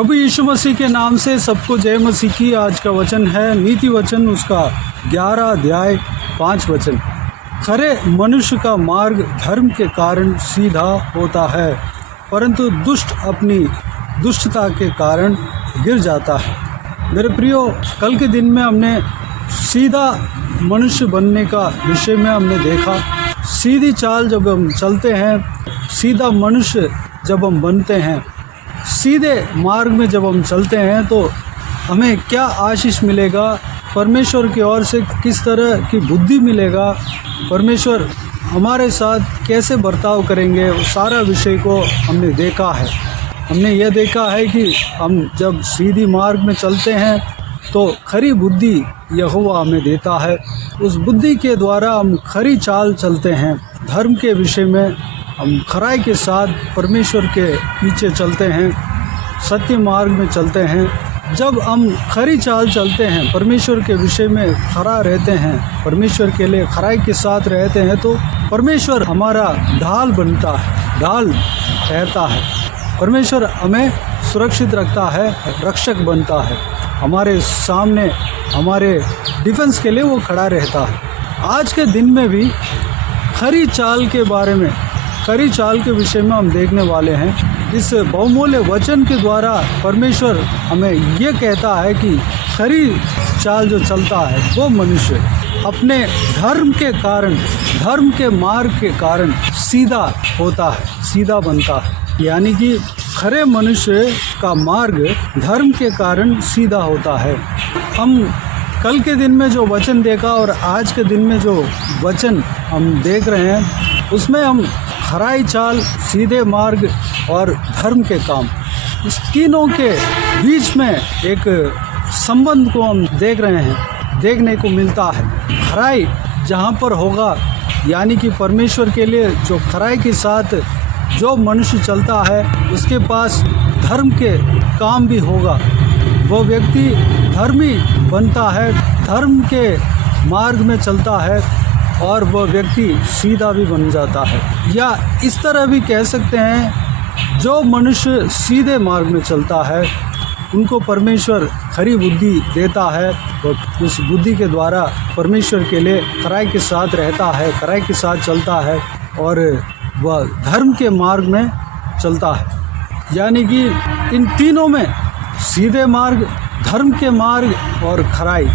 प्रभु यीशु मसीह के नाम से सबको जय मसीह की। आज का वचन है नीति वचन, उसका 11 अध्याय 5 वचन। खरे मनुष्य का मार्ग धर्म के कारण सीधा होता है, परंतु दुष्ट अपनी दुष्टता के कारण गिर जाता है। मेरे प्रियो, कल के दिन में हमने सीधा मनुष्य बनने का विषय में हमने देखा। सीधी चाल जब हम चलते हैं, सीधा मनुष्य जब हम बनते हैं, सीधे मार्ग में जब हम चलते हैं तो हमें क्या आशीष मिलेगा, परमेश्वर की ओर से किस तरह की बुद्धि मिलेगा, परमेश्वर हमारे साथ कैसे बर्ताव करेंगे, वो सारा विषय को हमने देखा है। हमने यह देखा है कि हम जब सीधी मार्ग में चलते हैं तो खरी बुद्धि यहोवा हमें देता है। उस बुद्धि के द्वारा हम खरी चाल चलते हैं। धर्म के विषय में हम खराई के साथ परमेश्वर के पीछे चलते हैं, सत्य मार्ग में चलते हैं। जब हम खरी चाल चलते हैं, परमेश्वर के विषय में खरा रहते हैं, परमेश्वर के लिए खराई के साथ रहते हैं, तो परमेश्वर हमारा ढाल बनता है, ढाल रहता है। परमेश्वर हमें सुरक्षित रखता है, रक्षक बनता है, हमारे सामने हमारे डिफेंस के लिए वो खड़ा रहता है। आज के दिन में भी खरी चाल के बारे में, खरी चाल के विषय में हम देखने वाले हैं। इस बहुमूल्य वचन के द्वारा परमेश्वर हमें ये कहता है कि खरी चाल जो चलता है वो मनुष्य अपने धर्म के कारण, धर्म के मार्ग के कारण सीधा होता है, सीधा बनता है। यानी कि खरे मनुष्य का मार्ग धर्म के कारण सीधा होता है। हम कल के दिन में जो वचन देखा और आज के दिन में जो वचन हम देख रहे हैं, उसमें हम खराई चाल, सीधे मार्ग और धर्म के काम, इस तीनों के बीच में एक संबंध को हम देख रहे हैं, देखने को मिलता है। खराई जहाँ पर होगा, यानी कि परमेश्वर के लिए जो खराई के साथ जो मनुष्य चलता है, उसके पास धर्म के काम भी होगा। वो व्यक्ति धर्मी बनता है, धर्म के मार्ग में चलता है और वह व्यक्ति सीधा भी बन जाता है। या इस तरह भी कह सकते हैं, जो मनुष्य सीधे मार्ग में चलता है उनको परमेश्वर खरी बुद्धि देता है, और उस बुद्धि के द्वारा परमेश्वर के लिए खराई के साथ रहता है, खराई के साथ चलता है और वह धर्म के मार्ग में चलता है। यानी कि इन तीनों में, सीधे मार्ग, धर्म के मार्ग और खराई,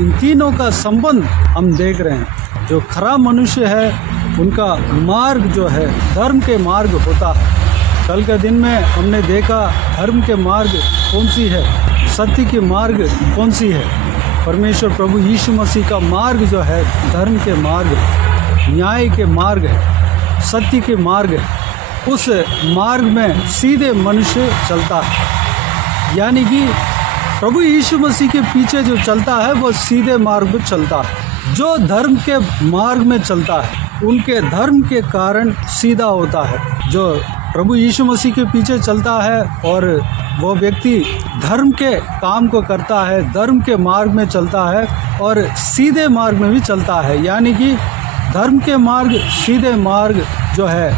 इन तीनों का संबंध हम देख रहे हैं। जो खरा मनुष्य है उनका मार्ग जो है धर्म के मार्ग होता है। कल के दिन में हमने देखा धर्म के मार्ग कौन सी है, सत्य की मार्ग कौन सी है। परमेश्वर प्रभु यीशु मसीह का मार्ग जो है धर्म के मार्ग, न्याय के मार्ग है, सत्य के मार्ग है। उस मार्ग में सीधे मनुष्य चलता है। यानी कि प्रभु यीशु मसीह के पीछे जो चलता है वह सीधे मार्ग पर चलता है। जो धर्म के मार्ग में चलता है उनके धर्म के कारण सीधा होता है। जो प्रभु यीशु मसीह के पीछे चलता है और वो व्यक्ति धर्म के काम को करता है, धर्म के मार्ग में चलता है और सीधे मार्ग में भी चलता है। यानी कि धर्म के मार्ग, सीधे मार्ग जो है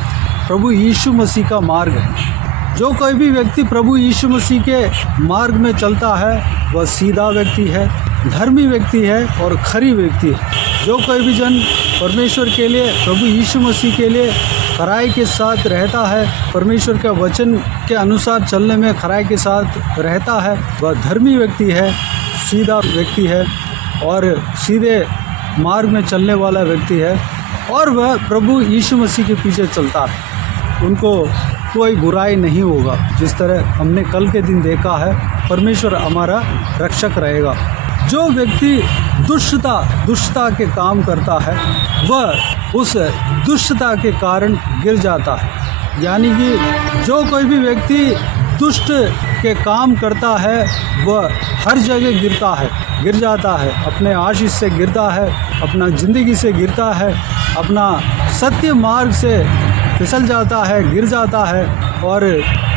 प्रभु यीशु मसीह का मार्ग है। जो कोई भी व्यक्ति प्रभु यीशु मसीह के मार्ग में चलता है वह सीधा व्यक्ति है, धर्मी व्यक्ति है और खरी व्यक्ति है। जो कोई भी जन परमेश्वर के लिए, प्रभु यीशु मसीह के लिए खराई के साथ रहता है, परमेश्वर के वचन के अनुसार चलने में खराई के साथ रहता है, वह धर्मी व्यक्ति है, सीधा व्यक्ति है और सीधे मार्ग में चलने वाला व्यक्ति है और वह प्रभु यीशु मसीह के पीछे चलता है। उनको कोई बुराई नहीं होगा। जिस तरह हमने कल के दिन देखा है, परमेश्वर हमारा रक्षक रहेगा। जो व्यक्ति दुष्टता के काम करता है वह उस दुष्टता के कारण गिर जाता है। यानी कि जो कोई भी व्यक्ति दुष्ट के काम करता है वह हर जगह गिर जाता है, अपने आशीष से गिरता है, अपना ज़िंदगी से गिरता है, अपना सत्य मार्ग से फिसल जाता है, गिर जाता है और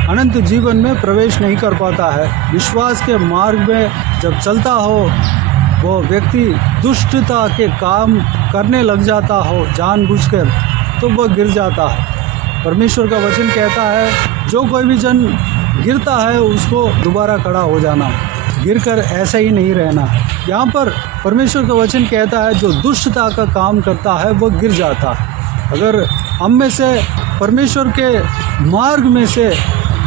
अनंत जीवन में प्रवेश नहीं कर पाता है। विश्वास के मार्ग में जब चलता हो, वो व्यक्ति दुष्टता के काम करने लग जाता हो जानबूझकर, तो वह गिर जाता है। परमेश्वर का वचन कहता है, जो कोई भी जन गिरता है उसको दोबारा खड़ा हो जाना, गिरकर ऐसा ही नहीं रहना। यहाँ पर परमेश्वर का वचन कहता है जो दुष्टता का काम करता है वह गिर जाता है। अगर हम में से परमेश्वर के मार्ग में से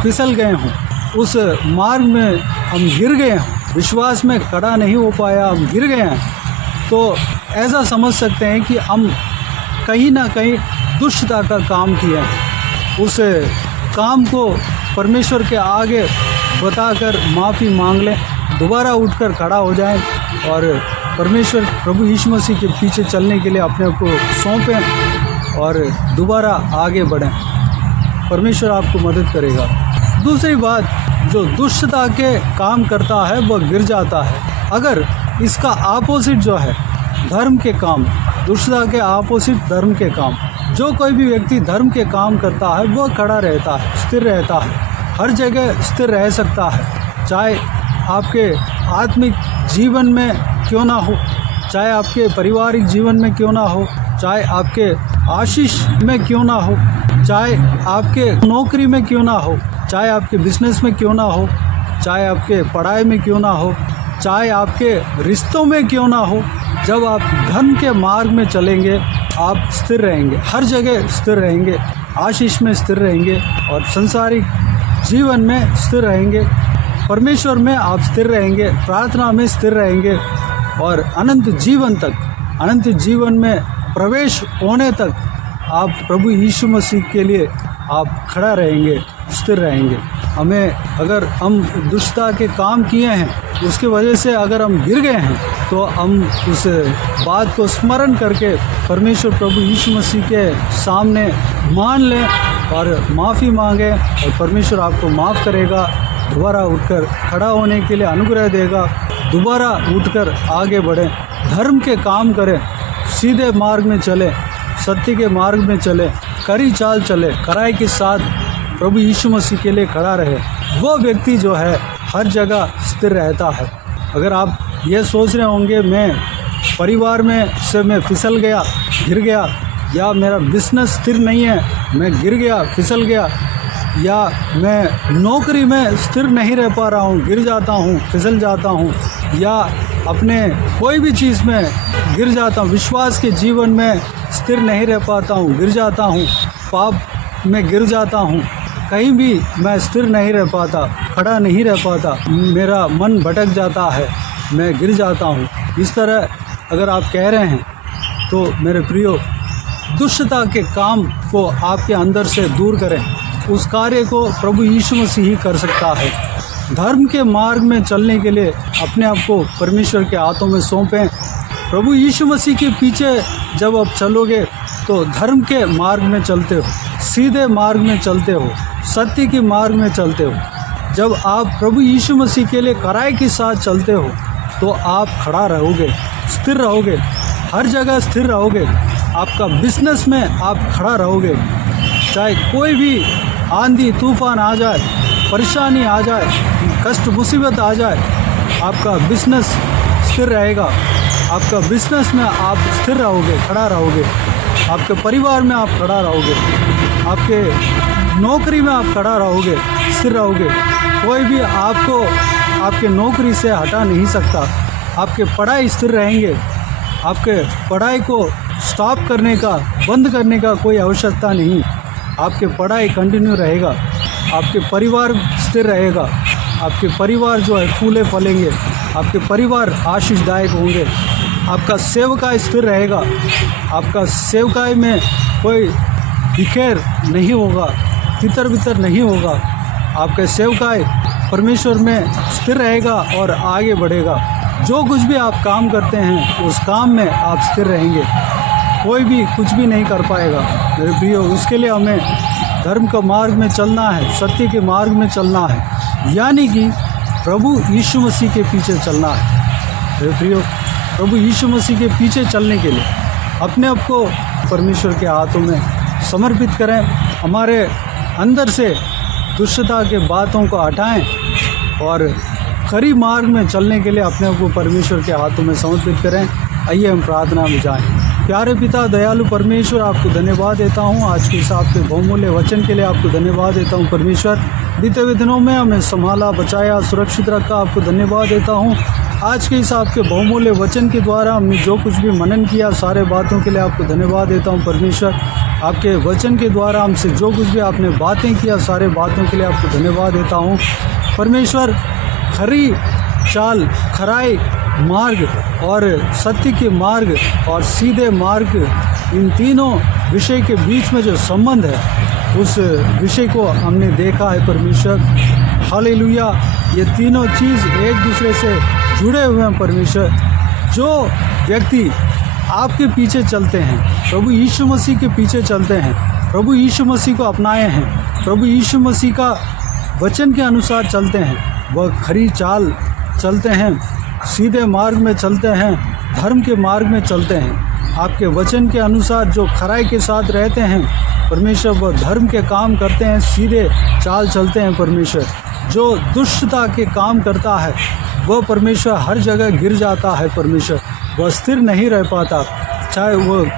फिसल गए हों, उस मार्ग में हम गिर गए हों, विश्वास में खड़ा नहीं हो पाया, हम गिर गए हैं, तो ऐसा समझ सकते हैं कि हम कहीं ना कहीं दुष्टता का काम किया है। उस काम को परमेश्वर के आगे बताकर माफ़ी मांग लें, दोबारा उठकर खड़ा हो जाएं और परमेश्वर प्रभु यीशु मसीह के पीछे चलने के लिए अपने आप को सौंपें और दोबारा आगे बढ़ें। परमेश्वर आपको मदद करेगा। दूसरी बात, जो दुष्टता के काम करता है वह गिर जाता है। अगर इसका आपोजिट जो है धर्म के काम, दुष्टता के आपोजिट धर्म के काम, जो कोई भी व्यक्ति धर्म के काम करता है वह खड़ा रहता है, स्थिर रहता है, हर जगह स्थिर रह सकता है। चाहे आपके आत्मिक जीवन में क्यों ना हो, चाहे आपके पारिवारिक जीवन में क्यों ना हो, चाहे आपके आशीष में क्यों ना हो, चाहे आपके नौकरी में क्यों ना हो, चाहे आपके बिजनेस में क्यों ना हो, चाहे आपके पढ़ाई में क्यों ना हो, चाहे आपके रिश्तों में क्यों ना हो। जब आप धर्म के मार्ग में चलेंगे आप स्थिर रहेंगे, हर जगह स्थिर रहेंगे, आशीष में स्थिर रहेंगे और संसारिक जीवन में स्थिर रहेंगे, परमेश्वर में आप स्थिर रहेंगे, प्रार्थना में स्थिर रहेंगे और अनंत जीवन तक, अनंत जीवन में प्रवेश होने तक आप प्रभु यीशु मसीह के लिए आप खड़ा रहेंगे, स्थिर रहेंगे। हमें, अगर हम दुष्टता के काम किए हैं उसके वजह से अगर हम गिर गए हैं तो हम उस बात को स्मरण करके परमेश्वर प्रभु यीशु मसीह के सामने मान लें और माफ़ी मांगें और परमेश्वर आपको माफ़ करेगा, दोबारा उठकर खड़ा होने के लिए अनुग्रह देगा, दोबारा उठकर आगे बढ़ें, धर्म के काम करें, सीधे मार्ग में चलें, सत्य के मार्ग में चलें, कड़ी चाल चले, कड़ाई के साथ प्रभु यीशु मसीह के लिए खड़ा रहे। वो व्यक्ति जो है हर जगह स्थिर रहता है। अगर आप ये सोच रहे होंगे मैं परिवार में से मैं फिसल गया, गिर गया, या मेरा बिजनेस स्थिर नहीं है, मैं गिर गया, फिसल गया, या मैं नौकरी में स्थिर नहीं रह पा रहा हूँ, गिर जाता हूँ, फिसल जाता हूँ, या अपने कोई भी चीज़ में गिर जाता हूँ, विश्वास के जीवन में स्थिर नहीं रह पाता हूँ, गिर जाता हूँ, पाप में गिर जाता हूँ, कहीं भी मैं स्थिर नहीं रह पाता, खड़ा नहीं रह पाता, मेरा मन भटक जाता है, मैं गिर जाता हूँ, इस तरह अगर आप कह रहे हैं तो मेरे प्रियो, दुष्टता के काम को आपके अंदर से दूर करें। उस कार्य को प्रभु यीशु मसीह ही कर सकता है। धर्म के मार्ग में चलने के लिए अपने आप को परमेश्वर के हाथों में सौंपें। प्रभु यीशु मसीह के पीछे जब आप चलोगे तो धर्म के मार्ग में चलते हो, सीधे मार्ग में चलते हो, सत्य के मार्ग में चलते हो। जब आप प्रभु यीशु मसीह के लिए कड़ाई के साथ चलते हो तो आप खड़ा रहोगे, स्थिर रहोगे, हर जगह स्थिर रहोगे। आपका बिजनेस में आप खड़ा रहोगे, चाहे कोई भी आंधी तूफान आ जाए, परेशानी आ जाए, कष्ट मुसीबत आ जाए, आपका बिजनेस स्थिर रहेगा। आपका बिजनेस में आप स्थिर रहोगे, खड़ा रहोगे। आपके परिवार में आप खड़ा रहोगे, आपके नौकरी में आप खड़ा रहोगे, स्थिर रहोगे। कोई भी आपको आपके नौकरी से हटा नहीं सकता। आपके पढ़ाई स्थिर रहेंगे, आपके पढ़ाई को स्टॉप करने का, बंद करने का कोई आवश्यकता नहीं। आपके पढ़ाई कंटिन्यू रहेगा, आपके परिवार स्थिर रहेगा, आपके परिवार जो है फूले फलेंगे, आपके परिवार आशीषदायक होंगे। आपका सेवकाई स्थिर रहेगा, आपका सेवकाई में कोई बिखेर नहीं होगा, तितर बितर नहीं होगा। आपका सेवकाई परमेश्वर में स्थिर रहेगा और आगे बढ़ेगा। जो कुछ भी आप काम करते हैं उस काम में आप स्थिर रहेंगे, कोई भी कुछ भी नहीं कर पाएगा। मेरे प्रियो, उसके लिए हमें धर्म का मार्ग में चलना है, सत्य के मार्ग में चलना है, यानी कि प्रभु यीशु मसीह के पीछे चलना है। मेरे प्रियो, प्रभु यीशु मसीह के पीछे चलने के लिए अपने आप को परमेश्वर के हाथों में समर्पित करें। हमारे अंदर से दुष्टता के बातों को हटाएं और खरी मार्ग में चलने के लिए अपने आप को परमेश्वर के हाथों में समर्पित करें। आइए हम प्रार्थना में जाएं। प्यारे पिता दयालु परमेश्वर, आपको धन्यवाद देता हूँ आज के इस आपके बहुमूल्य वचन के लिए। आपको धन्यवाद देता हूँ परमेश्वर, बीते हुए दिनों में हमें संभाला, बचाया, सुरक्षित रखा। आपको धन्यवाद देता हूँ आज के इस आपके बहुमूल्य वचन के द्वारा हमने जो कुछ भी मनन किया, सारे बातों के लिए आपको धन्यवाद देता हूँ परमेश्वर। आपके वचन के द्वारा हमसे जो कुछ भी आपने बातें किया, सारे बातों के लिए आपको धन्यवाद देता हूँ परमेश्वर। खरी चाल, खराई मार्ग और सत्य के मार्ग और सीधे मार्ग, इन तीनों विषय के बीच में जो संबंध है, उस विषय को हमने देखा है परमेश्वर। हालेलुया। ये तीनों चीज़ एक दूसरे से जुड़े हुए हैं परमेश्वर। जो व्यक्ति आपके पीछे चलते हैं, प्रभु यीशु मसीह के पीछे चलते हैं, प्रभु यीशु मसीह को अपनाए हैं, प्रभु यीशु मसीह का वचन के अनुसार चलते हैं, वह खरी चाल चलते हैं, सीधे मार्ग में चलते हैं, धर्म के मार्ग में चलते हैं। आपके वचन के अनुसार जो खराई के साथ रहते हैं परमेश्वर, वह धर्म के काम करते हैं, सीधे चाल चलते हैं परमेश्वर। जो दुष्टता के काम करता है वह परमेश्वर हर जगह गिर जाता है परमेश्वर, वह स्थिर नहीं रह पाता। चाहे वह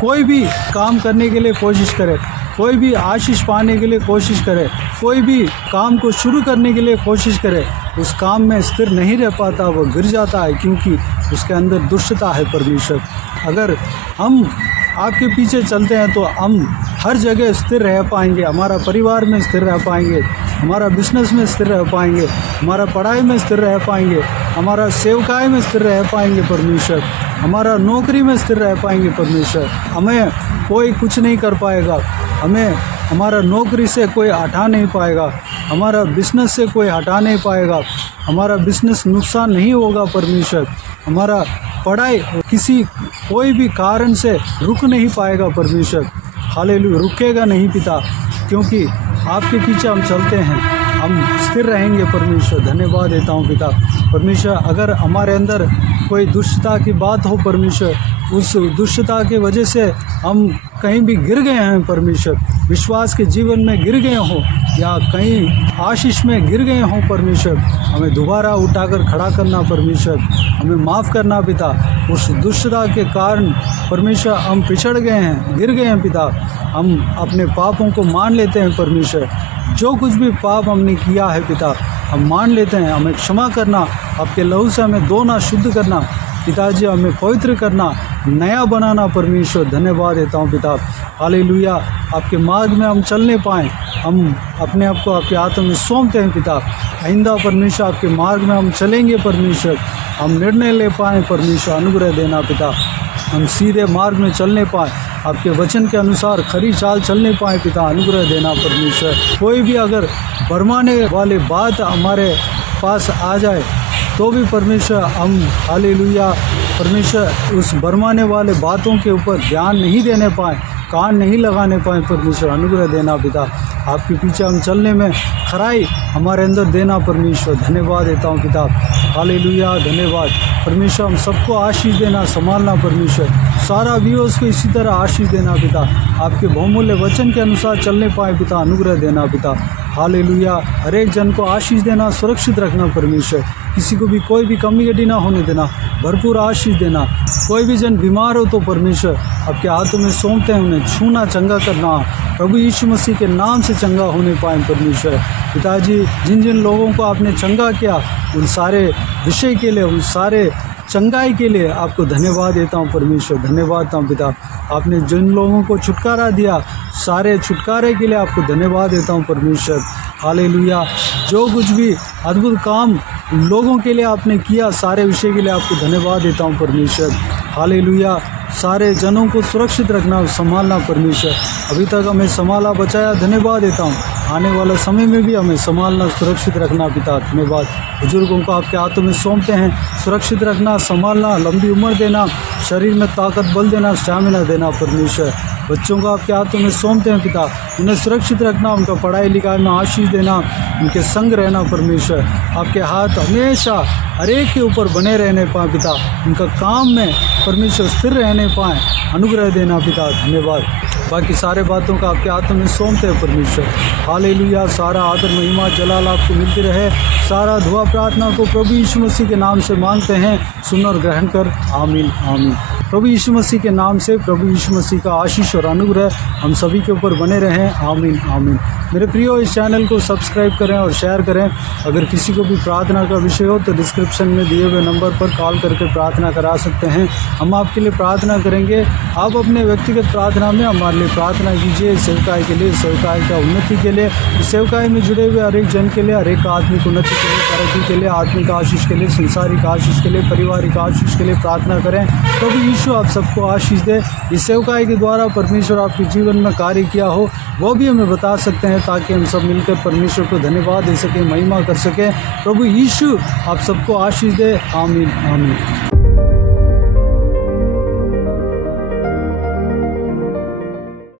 कोई भी काम करने के लिए कोशिश करे, कोई भी आशीष पाने के लिए कोशिश करे, कोई भी काम को शुरू करने के लिए कोशिश करे, उस काम में स्थिर नहीं रह पाता, वह गिर जाता है, क्योंकि उसके अंदर दुष्टता है परमेश्वर। अगर हम आपके पीछे चलते हैं तो हम हर जगह स्थिर रह पाएंगे, हमारा परिवार में स्थिर रह पाएंगे, हमारा बिजनेस में स्थिर रह पाएंगे, हमारा पढ़ाई में स्थिर रह पाएंगे, हमारा सेवकाई में स्थिर रह पाएंगे परमेश्वर, हमारा नौकरी में स्थिर रह पाएंगे परमेश्वर। हमें कोई कुछ नहीं कर पाएगा, हमें हमारा नौकरी से कोई हटा नहीं पाएगा, हमारा बिजनेस से कोई हटा नहीं पाएगा, हमारा बिजनेस नुकसान नहीं होगा परमेश्वर, हमारा पढ़ाई किसी कोई भी कारण से रुक नहीं पाएगा परमेश्वर। हालेलुया, रुकेगा नहीं पिता, क्योंकि आपके पीछे हम चलते हैं, हम स्थिर रहेंगे परमेश्वर। धन्यवाद देता हूँ पिता परमेश्वर। अगर हमारे अंदर कोई दुष्टता की बात हो परमेश्वर, उस दुष्टता की वजह से हम कहीं भी गिर गए हैं परमेश्वर, विश्वास के जीवन में गिर गए हों या कहीं आशीष में गिर गए हों परमेश्वर, हमें दोबारा उठाकर खड़ा करना परमेश्वर, हमें माफ़ करना पिता। उस दुष्टता के कारण परमेश्वर हम पिछड़ गए हैं, गिर गए हैं पिता। हम अपने पापों को मान लेते हैं परमेश्वर, जो कुछ भी पाप हमने किया है पिता हम मान लेते हैं, हमें क्षमा करना, आपके लहू से हमें धोना, शुद्ध करना पिताजी, हमें पवित्र करना, नया बनाना परमेश्वर। धन्यवाद देता हूँ पिता। हालेलुया। आपके मार्ग में हम चलने पाएँ, हम अपने आप को आपके हाथों में सौंपते हैं पिता। आइंदा परमेश्वर आपके मार्ग में हम चलेंगे परमेश्वर, हम निर्णय ले पाएँ परमेश्वर, अनुग्रह देना पिता। हम सीधे मार्ग में चलने पाएँ, आपके वचन के अनुसार खरी चाल चलने पाएँ पिता, अनुग्रह देना परमेश्वर। कोई भी अगर भरमाने वाली बात हमारे पास आ जाए तो भी परमेश्वर हम हालेलुया परमेश्वर उस भरमाने वाले बातों के ऊपर ध्यान नहीं देने पाएँ, कान नहीं लगाने पाएँ परमेश्वर, अनुग्रह देना पिता। आपके पीछे हम चलने में खराई हमारे अंदर देना परमेश्वर। धन्यवाद देता हूँ पिता। हालेलुया, धन्यवाद परमेश्वर। हम सबको आशीष देना, संभालना परमेश्वर, सारा व्यूअर्स को इसी तरह आशीष देना पिता। आपके बहुमूल्य वचन के अनुसार चलने पाए पिता, अनुग्रह देना पिता। हालेलुया। हर एक जन को आशीष देना, सुरक्षित रखना परमेश्वर, किसी को भी कोई भी कमी ना होने देना, भरपूर आशीष देना। कोई भी जन बीमार हो तो परमेश्वर आपके हाथों में सौंपते हैं, उन्हें छूना, चंगा करना, प्रभु यीशु मसीह के नाम से चंगा होने पाएँ परमेश्वर। पिताजी, जिन जिन लोगों को आपने चंगा किया उन सारे विषय के लिए, उन सारे चंगाई के लिए आपको धन्यवाद देता हूँ परमेश्वर। धन्यवाद देता हूँ पिता। आपने जिन लोगों को छुटकारा दिया, सारे छुटकारे के लिए आपको धन्यवाद देता हूँ परमेश्वर। हालेलुया। जो कुछ भी अद्भुत काम लोगों के लिए आपने किया, सारे विषय के लिए आपको धन्यवाद देता हूँ परमेश्वर। हालेलुया। सारे जनों को सुरक्षित रखना, संभालना परमेश्वर। अभी तक हमें संभाला, बचाया, धन्यवाद देता हूँ। आने वाले समय में भी हमें संभालना, सुरक्षित रखना पिता, धन्यवाद। बुजुर्गों को आपके हाथों में सौंपते हैं, सुरक्षित रखना, संभालना, लंबी उम्र देना, शरीर में ताकत, बल देना, स्टैमिना देना परमेश्वर। बच्चों को आपके हाथों में सौंपते हैं पिता, उन्हें सुरक्षित रखना, उनका पढ़ाई लिखाई में आशीष देना, उनके संग रहना परमेश्वर। आपके हाथ हमेशा हर एक के ऊपर बने रहने पाएँ पिता, उनका काम में परमेश्वर स्थिर रहने पाएँ, अनुग्रह देना पिता, धन्यवाद। बाकी सारे बातों का आपके हाथों में सौंपते हैं परमेश्वर। हालेलुया। सारा आदर, महिमा, जलाल आपको मिलती रहे। सारा दुआ प्रार्थना को प्रभु यीशु मसीह के नाम से मांगते हैं, सुन और ग्रहण कर। आमीन, आमीन। प्रभु यीशु मसीह के नाम से प्रभु यीशु मसीह का आशीष और अनुग्रह हम सभी के ऊपर बने रहें। आमीन आमीन। मेरे प्रियो, इस चैनल को सब्सक्राइब करें और शेयर करें। अगर किसी को भी प्रार्थना का विषय हो तो डिस्क्रिप्शन में दिए हुए नंबर पर कॉल करके प्रार्थना करा सकते हैं। हम आपके लिए प्रार्थना करेंगे। आप अपने व्यक्तिगत प्रार्थना में हमारे लिए प्रार्थना कीजिए, सेवकाई के लिए, सेवकाई का उन्नति के लिए, सेवकाई में जुड़े हुए हर एक जन के लिए, हर एक आत्मिक उन्नति के लिए, तरक्की के लिए, आत्मिक आशीष के लिए, संसारिक आशीष के लिए, पारिवारिक आशीष के लिए प्रार्थना करें। प्रभु यीशु आप सबको आशीष दे। इस सेवकाई के द्वारा परमेश्वर आपके जीवन में कार्य किया हो वो भी हमें बता सकते हैं, ताकि हम सब मिलकर परमेश्वर को धन्यवाद दे सकें, महिमा कर सकें। प्रभु यीशु आप सबको आशीष दे। आमीन आमीन।